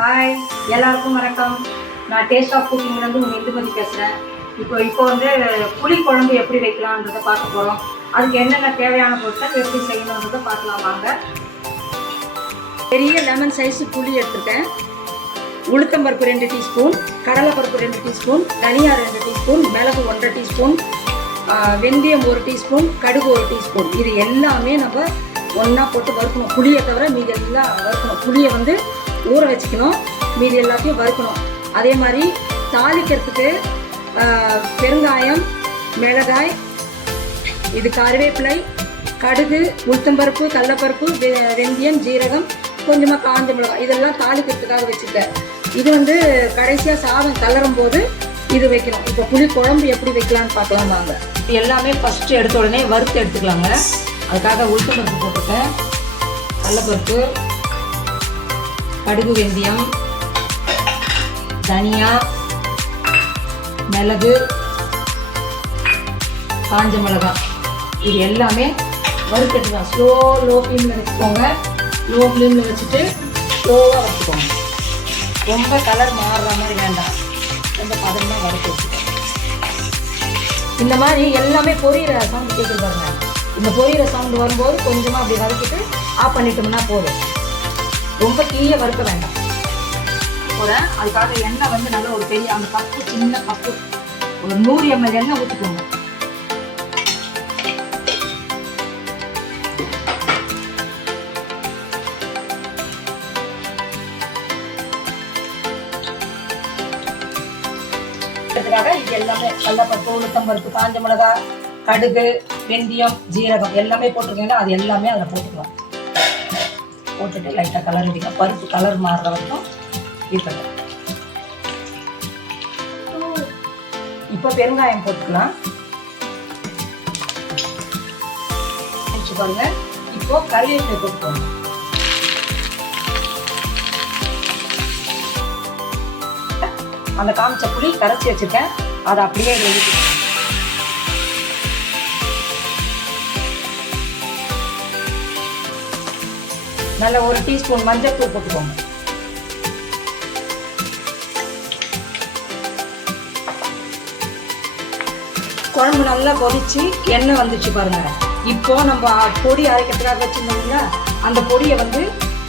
Hi, எல்லாருக்கும் வணக்கம். நான் டேஸ்ட் ஆஃப் குக்கிங்லேருந்து உங்கள் இந்துமதி பேசுகிறேன். இப்போ வந்து புளி குழம்பு எப்படி வைக்கலான்றதை பார்க்க போகிறோம். அதுக்கு என்னென்ன தேவையான பொருட்கள் எப்படி செய்யணுன்றதை பார்க்கலாம் வாங்க. பெரிய லெமன் சைஸு புளி எடுத்துருக்கேன். உளுத்தம்பருப்பு 2 டீஸ்பூன், கடலைப்பருப்பு 2 டீஸ்பூன், தனியா 2 டீஸ்பூன், மிளகு 1.5 டீஸ்பூன், வெந்தயம் 1 டீஸ்பூன், கடுகு 1 டீஸ்பூன். இது எல்லாமே நம்ம ஒன்றா போட்டு வறுக்கணும். புளியை தவிர மீதி எல்லாம் வறுக்கணும். புளியை வந்து ஊற வச்சுக்கணும், மீதி எல்லாத்தையும் வறுக்கணும். அதே மாதிரி தாளிக்கிறதுக்கு பெருங்காயம், மிளகாய், இது கருவேப்பிலை, கடுகு, உளுத்தம்பருப்பு, கடலைப்பருப்பு, வெந்தயம், ஜீரகம், கொஞ்சமாக காஞ்ச மிளகாய், இதெல்லாம் தாளிக்கிறதுக்காக வச்சுருக்கேன். இது வந்து கடைசியாக சாதம் கலரும் போது இது வைக்கணும். இப்போ புளி குழம்பு எப்படி வைக்கலான்னு பார்க்கலாம் வாங்க. எல்லாமே ஃபஸ்ட்டு எடுத்த உடனே வறுத்து எடுத்துக்கலாங்க. அதுக்காக உளுத்தம்பருப்பு போட்டிருக்கேன், கடலைப்பருப்பு, கடுகு, வெந்தயம், தனியா, மிளகு, காஞ்ச மிளகாய், இது எல்லாமே வறுத்துக்கலாம். லோ ஃப்ளேமில் வச்சுக்கோங்க. லோ ஃப்ளேமில் வச்சுட்டு ஸ்லோவாக வச்சுக்கோங்க. ரொம்ப கலர் மாறுற மாதிரி வேண்டாம், ரொம்ப பதமாக வறுத்து வச்சுக்கோங்க. இந்த மாதிரி எல்லாமே பொரியிற சவுண்டு கேட்குது பாருங்க. இந்த பொரியிற சவுண்டு வரும்போது கொஞ்சமாக அப்படி வறுத்துட்டு ஆஃப் பண்ணிட்டோம்னா போதும். ரொம்ப தீய வறுக்க வேண்டாம். போகிறேன் அதுக்காக எண்ணெய் வந்து நல்ல ஒரு பெரிய அந்த கப்பு, சின்ன கப்பு, ஒரு 100 ml எண்ணெய் ஊற்றிக்கோங்க. அதுக்காக இது எல்லாமே கடலைப்பருப்பு, உளுத்தம்பருப்பு, காஞ்ச மிளகாய், கடுகு, வெந்தயம், ஜீரகம் எல்லாமே போட்டிருக்கீங்கன்னா அது எல்லாமே அதில் போட்டுக்கலாம். போட்டுட்டு லைட்டாக கலர் விடுங்க. பருப்பு கலர் மாறுற வரைக்கும் இருக்கட்டும். இப்போ பெருங்காயம் போட்டுக்கலாம். பாருங்க. இப்போ கருவேப்பிலை போட்டுக்கோங்க. அந்த காமிச்ச புளி கரைச்சி வச்சிருக்கேன், அதை அப்படியே எழுதிக்கணும். நல்ல 1 டீஸ்பூன் மஞ்சள் தூள் போட்டுக்கோங்க. குழம்பு நல்லா கொதிச்சு எண்ணெய் வந்துச்சு பாருங்க. இப்போ நம்ம பொடி அரைக்கிறதுக்காக வச்சுருந்தோம்னா அந்த பொடியை வந்து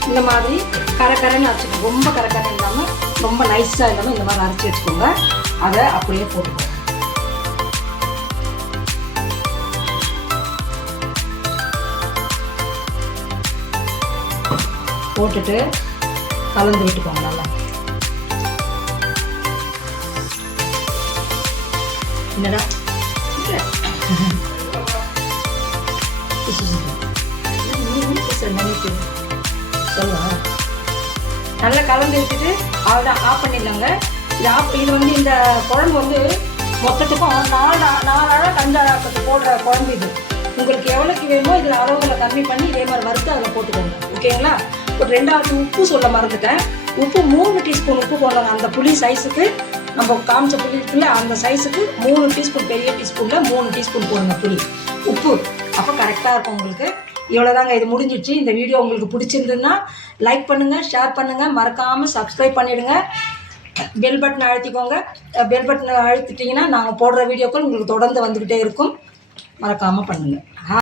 இந்த மாதிரி கரைன்னு அரைச்சிக்கோங்க. ரொம்ப கரைக்கரை இல்லாமல், ரொம்ப நைஸாக இல்லாமல் இந்த மாதிரி அரைச்சி வச்சுக்கோங்க. அதை அப்படியே போட்டுக்கோங்க. போட்டுட்டு கலந்து விட்டுக்கோங்க நல்லா. என்னடா சொல்லுவா. நல்லா கலந்து விட்டுட்டு அவ்வளோதான், ஆஃப் பண்ணிடலாங்க. இது வந்து இந்த குழம்பு வந்து மொத்தத்துக்கும் 4 5 போடுற குழம்பு இது. உங்களுக்கு எவ்வளோக்கு வேணுமோ இதில் அளவுகளை கம்மி பண்ணி இதே மாதிரி வறுத்து அதில் போட்டுக்கோங்க. ஓகேங்களா? ஒரு 2வது உப்பு சொல்ல மறந்துட்டேன். உப்பு 3 டீஸ்பூன் உப்பு போடலாங்க. அந்த புளி சைஸுக்கு, நம்ம காமிச்ச புளி இருக்குல்ல அந்த சைஸுக்கு 3 டீஸ்பூன், பெரிய டீஸ்பூனில் 3 டீஸ்பூன் போடுங்க புளி உப்பு. அப்போ கரெக்டாக இருக்கும் உங்களுக்கு. இவ்வளோதாங்க, இது முடிஞ்சிடுச்சு. இந்த வீடியோ உங்களுக்கு பிடிச்சிருந்துன்னா லைக் பண்ணுங்கள், ஷேர் பண்ணுங்கள், மறக்காமல் சப்ஸ்கிரைப் பண்ணிவிடுங்க. பெல் பட்டனை அழுத்திக்கோங்க. பெல் பட்டனை அழுத்திட்டிங்கன்னா நாங்கள் போடுற வீடியோக்கள் உங்களுக்கு தொடர்ந்து வந்துக்கிட்டே இருக்கும். மறக்காமல் பண்ணுங்கள்.